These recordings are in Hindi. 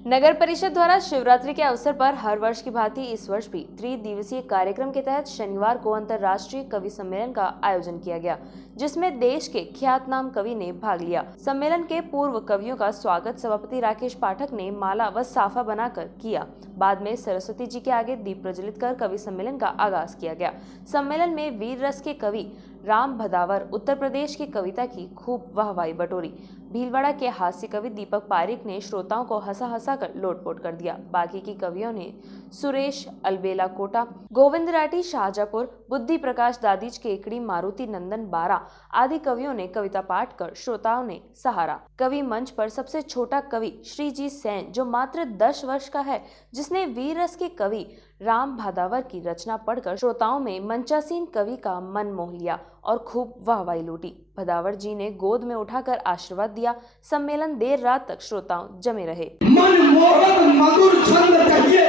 नगर परिषद द्वारा शिवरात्रि के अवसर पर हर वर्ष की भांति इस वर्ष भी त्रिदिवसीय कार्यक्रम के तहत शनिवार को अंतर्राष्ट्रीय कवि सम्मेलन का आयोजन किया गया, जिसमें देश के ख्यातनाम कवि ने भाग लिया। सम्मेलन के पूर्व कवियों का स्वागत सभापति राकेश पाठक ने माला व साफा बनाकर किया। बाद में सरस्वती जी के आगे दीप प्रज्वलित कर कवि सम्मेलन का आगाज किया गया। सम्मेलन में वीर रस के कवि राम भदावर उत्तर प्रदेश की कविता की खूब वाहवाही बटोरी। भीलवाड़ा के हास्य कवि दीपक पारिक ने श्रोताओं को हंसा कर लोटपोट कर दिया। बाकी की कवियों ने सुरेश अलबेला कोटा, गोविंद राठी शाहजहापुर, बुद्धि प्रकाश दादीज केकड़ी, मारुति नंदन बारा आदि कवियों ने कविता पाठ कर श्रोताओं ने सहारा। कवि मंच पर सबसे छोटा कवि श्रीजीत सेन, जो मात्र 10 वर्ष का है, जिसने वीर रस के कवि राम भादावर की रचना पढ़कर श्रोताओं में मंचासीन कवि का मन मोह लिया और खूब वाहवाही लूटी। भदावर जी ने गोद में उठाकर आशीर्वाद दिया। सम्मेलन देर रात तक श्रोताओं जमे रहे। मनमोहक मधुर छंद चाहिए,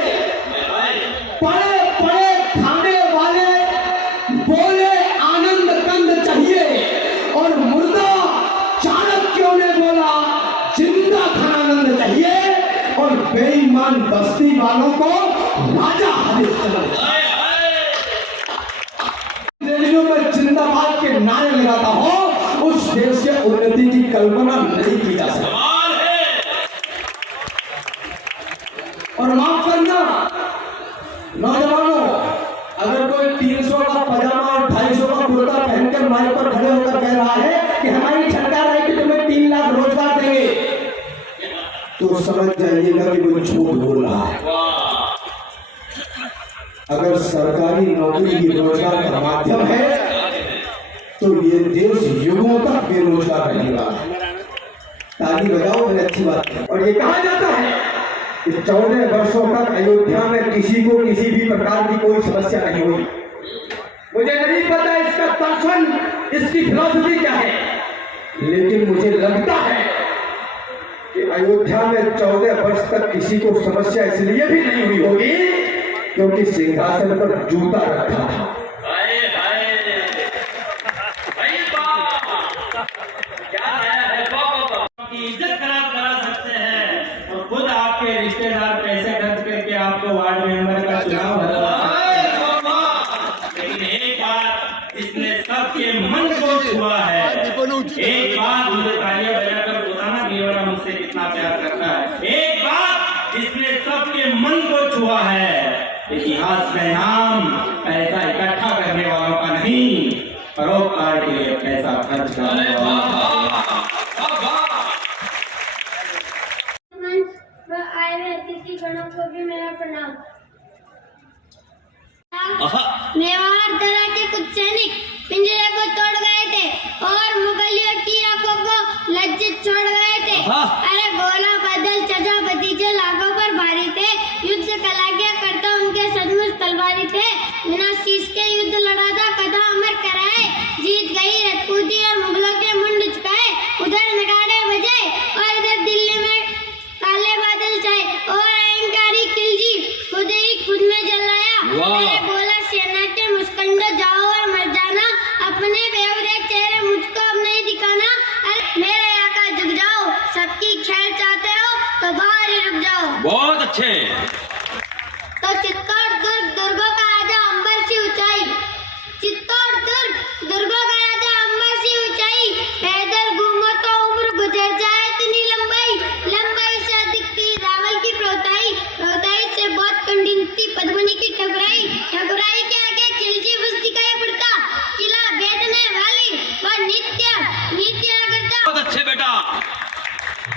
पड़े पड़े खाने वाले बोले आनंद कंद चाहिए, और मुर्दा चाणक्यों ने बोला जिंदा खानानंद चाहिए, और बेईमान बस्ती वालों को राजा हरिश्चंद्र। रेडियो में जिंदाबाद के नारे लगाता हो, उस देश के उन्नति की कल्पना नहीं की जा सकती। और माफ करना नौजवानों, अगर कोई 300 का पजामा और 250 का कुर्ता पहनकर माइक पर खड़े होकर कह रहा है कि हमारी सरकार है कि तुम्हें 3 लाख रोजगार देंगे, तो समझ जाइएगा कि वो झूठ बोल रहा है। अगर सरकारी नौकरी ही रोजगार का माध्यम है, तो ये देश युगों तक बेरोजगार रहेगा। ताली बजाओ, बड़ी अच्छी बात है। और ये कहा जाता है कि 14 वर्षों तक अयोध्या में किसी को किसी भी प्रकार की कोई समस्या नहीं हुई। मुझे नहीं पता इसका दर्शन, इसकी फिलॉसफी क्या है, लेकिन मुझे लगता है कि अयोध्या में 14 वर्ष तक किसी को समस्या इसलिए भी नहीं हुई होगी क्योंकि सिंहासन पर जूता रखा था। इज्जत खराब करा सकते हैं और खुद आपके रिश्तेदार पैसे खर्च करके आपको वार्ड मेंबर का चुनाव लेकिन एक बात इसने सबके मन को छुआ है। एक बात मुझे तालियां बजाकर बताना भीलवाड़ा मुझसे कितना प्यार करता है। एक बात इसने सबके मन को छुआ है। इतिहास में नाम पैसा इकट्ठा करने वालों का नहीं, परोपकार के लिए पैसा खर्च करने वालों का। आए हुए अतिथि गणों को भी मेरा प्रणाम। मेवाड़ दरा के कुछ सैनिक पिंजरे को तोड़ गए थे और मुगलियों की आंखों को लज्जित छोड़ गए थे। अरे गोला बादल चचा भतीजे लाखों पर भारी थे, युद्ध कला के करता उनके सचमुच तलवारी थे। बिना शीश के युद्ध लड़ा था, कथा अमर कराए, जीत गई रजपूती और मुगलों के मुंड झुकाए। उधर नगाड़े बजे और इधर दिल्ली में काले बादल छाए, और अहंकारी खिलजी खुद ही खुद में जलाया। मैंने बोला सेना के मुस्कंदो जाओ और मर जाना, अपने बेवड़े चेहरे मुझको अब नहीं दिखाना। अरे मेरे आका झुक जाओ, सबकी खैर चाहते हो तो बाहर ही रुक जाओ। बहुत अच्छे। तो चित्तौड़ दुर्ग दुर्गों का राजा अंबर सी ऊंचाई, चित्तौड़ दुर्ग दुर्गों का राजा अंबर सी ऊंचाई। पैदल घूमो तो उम्र गुजर जाए इतनी लंबाई, लंबाई से अधिक थी रावल की प्रोताई, प्रोताई से बहुत कठिन थी पद्मनी की ठकुराई, ठकुराई के आगे खिलजी बस्ती का ये पड़ता, किला बेचने वाली वह नीतियां करता। बहुत अच्छे बेटा।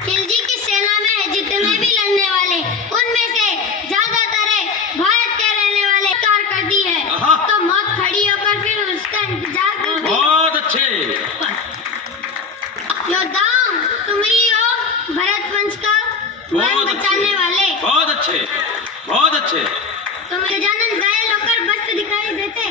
खिलजी की सेना में जितने भी लड़ने वाले, उनमें से ज्यादातर भारत के रहने वाले कार करती है, तो मौत खड़ी होकर फिर उसका इंतजार करती है। बहुत अच्छे। योद्धाओं, तुम ही हो भरत वंश का मान बचाने वाले। बहुत अच्छे, बहुत अच्छे। तुम गजानन घायल होकर बस्त दिखाई देते,